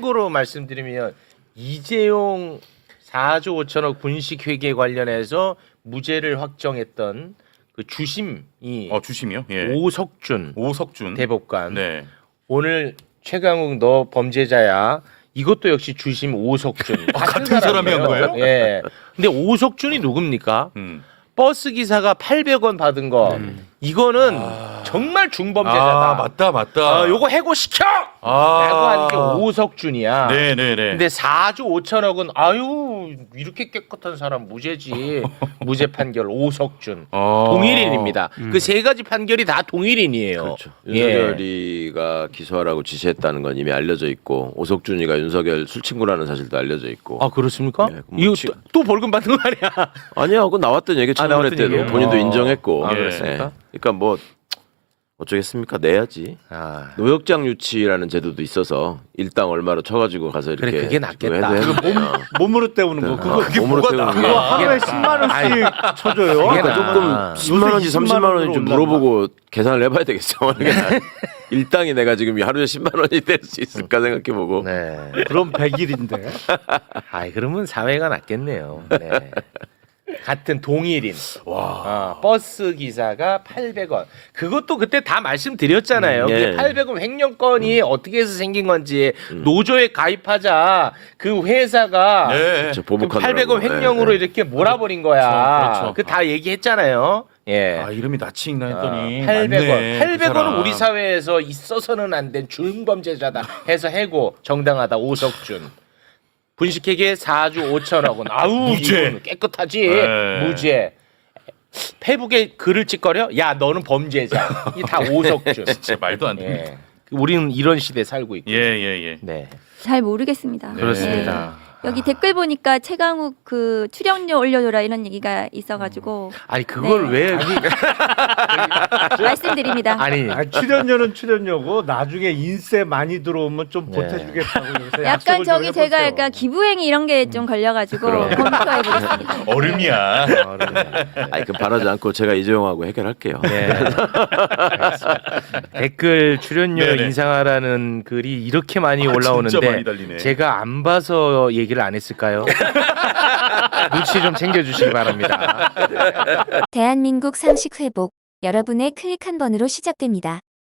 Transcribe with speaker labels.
Speaker 1: 참고로 말씀드리면 이재용 4조 5천억 분식회계 관련해서 무죄를 확정했던 그 주심이
Speaker 2: 주심이요? 예.
Speaker 1: 오석준
Speaker 2: 오석준
Speaker 1: 대법관
Speaker 2: 네.
Speaker 1: 오늘 최강욱 너 범죄자야. 이것도 역시 주심 오석준
Speaker 2: 같은 사람이 한 거예요?
Speaker 1: 예. 근데 오석준이 누굽니까? 버스 기사가 800원 받은 거 이거는 정말 중범죄자다.
Speaker 2: 맞다.
Speaker 1: 요거 해고시켜! 라고 하는 게 오석준이야.
Speaker 2: 네네네.
Speaker 1: 근데 4조 5천억은 아유 이렇게 깨끗한 사람 무죄지. 무죄 판결 오석준. 동일인입니다. 그 세 가지 판결이 다 동일인이에요.
Speaker 3: 그렇죠.
Speaker 1: 예.
Speaker 3: 윤석열이가 기소하라고 지시했다는 건 이미 알려져 있고 오석준이가 윤석열 술친구라는 사실도 알려져 있고.
Speaker 1: 아 그렇습니까?
Speaker 3: 네, 그럼
Speaker 1: 이거 또 벌금 받는 거 아니야?
Speaker 3: 아니야, 그거 나왔던 얘기 청문회
Speaker 1: 나왔던
Speaker 3: 때도
Speaker 1: 얘기예요?
Speaker 3: 본인도 인정했고.
Speaker 1: 아, 그렇습니까?
Speaker 3: 그러니까 뭐 어쩌겠습니까? 내야지. 노역장 유치라는 제도도 있어서 일당 얼마로 쳐가지고 가서 이렇게.
Speaker 1: 그래, 그게 낫겠다.
Speaker 4: 몸으로 때우는 거 그거
Speaker 2: 그게
Speaker 3: 몸으로
Speaker 2: 뭐가
Speaker 3: 태우는 게.
Speaker 4: 그거 하루에 10만 원씩 쳐줘요.
Speaker 1: 그게
Speaker 3: 조금
Speaker 1: 나.
Speaker 3: 10만 원인지
Speaker 4: 요새
Speaker 3: 30만 원인지 좀
Speaker 4: 20만
Speaker 3: 물어보고 계산을 해봐야 되겠어. 일당이 내가 지금 하루에 10만 원이 될 수 있을까 생각해보고.
Speaker 1: 네.
Speaker 4: 그럼 100일인데.
Speaker 1: 아이 그러면 사회가 낫겠네요. 네. 같은 동일인. 버스 기사가 800원. 그것도 그때 다 말씀드렸잖아요.
Speaker 3: 예.
Speaker 1: 그게 800원 횡령건이 어떻게 해서 생긴 건지 노조에 가입하자 그 회사가
Speaker 2: 네.
Speaker 3: 저
Speaker 1: 그
Speaker 3: 보복하느라고.
Speaker 1: 800원 횡령으로 이렇게 몰아버린 거야.
Speaker 2: 그렇죠.
Speaker 1: 그 다 얘기했잖아요. 예.
Speaker 2: 이름이 낯이 익나 했더니
Speaker 1: 800원.
Speaker 2: 맞네, 그
Speaker 1: 800원은
Speaker 2: 사람.
Speaker 1: 우리 사회에서 있어서는 안 된 중범죄자다 해서 해고 정당하다 오석준. 분식회계 4조 5천억은 아우
Speaker 2: 무죄.
Speaker 1: 이건 깨끗하지.
Speaker 2: 네.
Speaker 1: 무죄. 페북에 글을 찍거려? 야 너는 범죄자. 이 다 오석준.
Speaker 2: 진짜 말도 안 됩니다.
Speaker 1: 예. 우리는 이런 시대에 살고 있고.
Speaker 2: 예.
Speaker 1: 네.
Speaker 5: 잘 모르겠습니다.
Speaker 1: 그렇습니다.
Speaker 5: 여기 댓글 보니까 최강욱 그 출연료 올려줘라 이런 얘기가 있어가지고
Speaker 1: 아니 그걸
Speaker 5: 네.
Speaker 1: 왜
Speaker 5: 말씀드립니다.
Speaker 1: 아니
Speaker 4: 출연료는 출연료고 나중에 인세 많이 들어오면 좀
Speaker 1: 네.
Speaker 4: 보태주겠다고 그래서
Speaker 5: 약간
Speaker 4: 약속을 좀
Speaker 5: 저기 제가
Speaker 4: 해보세요.
Speaker 5: 약간 기부행위 이런 게 좀 걸려가지고 검토해 보겠습니다.
Speaker 2: 얼음이야.
Speaker 3: 아니, 그 바라지 않고 제가 이재용하고 해결할게요.
Speaker 1: 네. 알겠습니다. 댓글 출연료
Speaker 2: 네네.
Speaker 1: 인상하라는 글이 이렇게 많이
Speaker 2: 진짜
Speaker 1: 올라오는데
Speaker 2: 많이 달리네.
Speaker 1: 제가 안 봐서 얘기를 안 했을까요? 눈치 좀 챙겨주시기 바랍니다.
Speaker 6: 대한민국 상식 회복. 여러분의 클릭 한 번으로 시작됩니다.